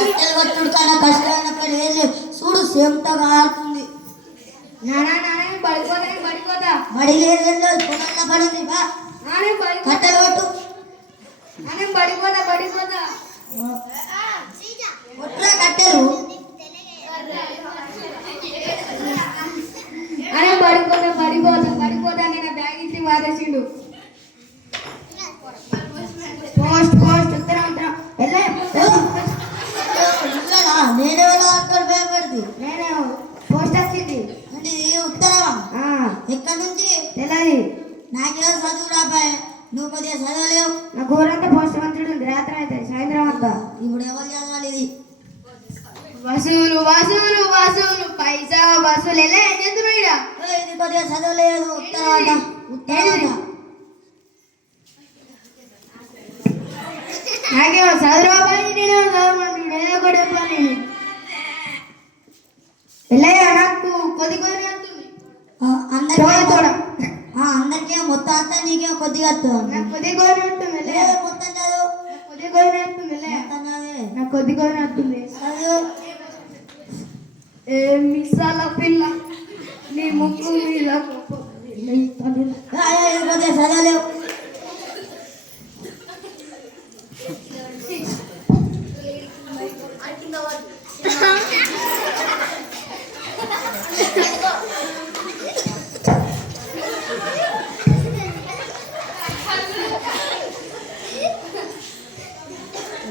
కట్టెలు కొట్టుడు కన్నా కష్టమైన పని ఏం లేదు. చూడు సేమటగా ఆడుతుంది. బడి లేదు పొలంలో పడింది. కట్టెలు కొట్టు కొట్టురా కట్టెలు. పడిపోతా నేను బ్యాగ్ ఇచ్చి వారేసిండు. పోస్ట్ పోస్ట్ నేనే భయపడింది. నేను పోస్ట్ వచ్చింది అంటే ఉత్తరమా ఎక్కడి నుంచి తెలియదు. నాకేమో చదువు రాబాయ్. నువ్వు కొద్దిగా చదవలేవు. నా ఊరంతా పోస్ట్ మంత్రుడు ఉంది. రాత్రి అయితే సాయంత్రం అంతా. ఇప్పుడు ఎవరు చదవాలి ఇది? వసూలు వసూలు వసూలు పైసా వసూలు ఎలా చేస్తున్నాడు? ఇది కొద్దిగా చదవలేదు. ఉత్తరమాట నాకేమో చదువురాబాయి. నేనేమో చదవమంటుడు. ఏదో కూడా చెప్పాలి. ఎల్లయ్య నాకు కొద్ది కొద్ది వస్తుంది. అందరికీ మొత్తం అంతా నీకేమో కొద్దిగా వస్తుంది. నాకు కొద్ది కొద్ది వస్తుంది. మొత్తం చదువు. కొద్ది కొద్ది వస్తుంది. నాకు కొద్ది కొద్ది వస్తుంది. చదువు. ఏ మిసాల పిల్ల నీ ముక్కు మీద కొద్దిగా చదవలేవు.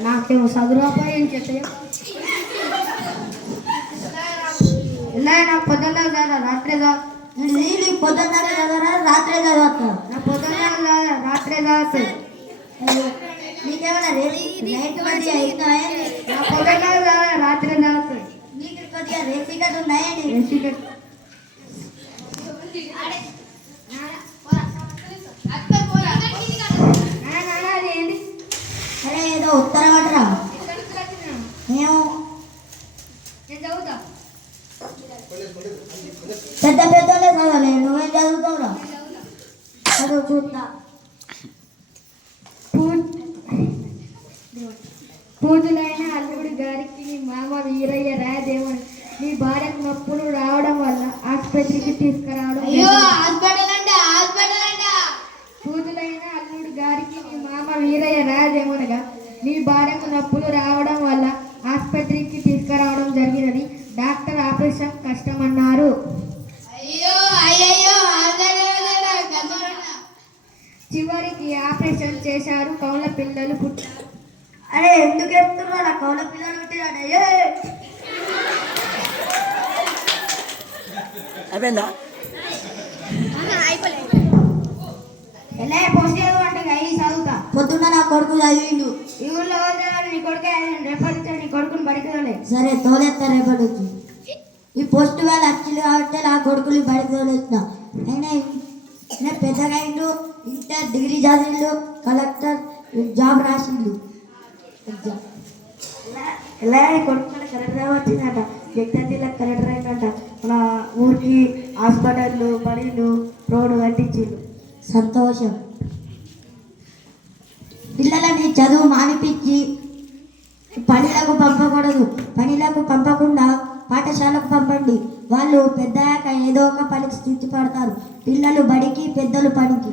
నాకేమో చదువురాబాయి అని చెప్పే. నాకు పొద్దున్న చదవరా రాత్రే నీకు పొద్దున్న చదవరా రాత్రే చదవతా? నా పొద్దున్న రాత్రే చదువుతాయి. నీకేమన్నా నైట్ కొద్దిగా అయినాయా? నా పొద్దున్న రాత్రే చదువుతాయి. నీకు కొద్దిగా రేసికట్ ఉన్నాయండి. అరే ఏదో ఉత్తరం అంటరా? మేము పెద్ద పెద్దలే చదవలే. నువ్వేం చదువుతావురా? చదువు చూస్తా. పూజలైన అల్లుడి గారికి నీ మామ వీరయ్య రాయదేవన్ నీ భార్యకు నొప్పులు రావడం వల్ల ఆసుపత్రికి తీసుకురావడం. పూజలైన అల్లుడి గారికి నీ మామ వీరయ్య రాయదేవనగా నీ భార్యకు నొప్పులు రావడం వల్ల ఆసుపత్రికి తీసుకురావడం జరిగినది. డాక్టర్ ఆపరేషన్ కష్టమన్నారు. చివరికి ఆపరేషన్ చేశారు. కౌల పిల్లలు పుట్టారు. అరే ఎందుకు చెప్తున్నా? కౌల పిల్లలు పుట్టినాడే. అయిపోయిందా? ఎలా పోస్ట్ అంటే అయ్యి చదువుతా. పొద్దున్న నా కొడుకు చదివిండు. ఈ ఊళ్ళో నీ కొడుకే రేపటి నీ కొడుకుని బడికి. సరే తోలేస్తా రేపటి నుంచి. ఈ పోస్ట్ వేళ వచ్చింది కాబట్టి నా కొడుకుని బడికి తోలేస్తున్నా. అయినా పెద్దగా అయిండు. ఇంటర్ డిగ్రీ చదివిండు. కలెక్టర్ జాబ్ రాసిండు. ఎలా కొడుకు కలెక్టర్ వచ్చిందట. జగత్తిలో కలెక్టర్ అయిందంట. మన ఊరికి హాస్పిటళ్ళు బడిలు రోడ్డు కట్టించిండు. సంతోషం. పిల్లలని చదువు మానిపించి పనిలకు పంపకూడదు. పనిలకు పంపకుండా పాఠశాలకు పంపండి. వాళ్ళు పెద్దయ్యాక ఏదో ఒక పనికి స్థితి పడతారు. పిల్లలు బడికి, పెద్దలు పనికి.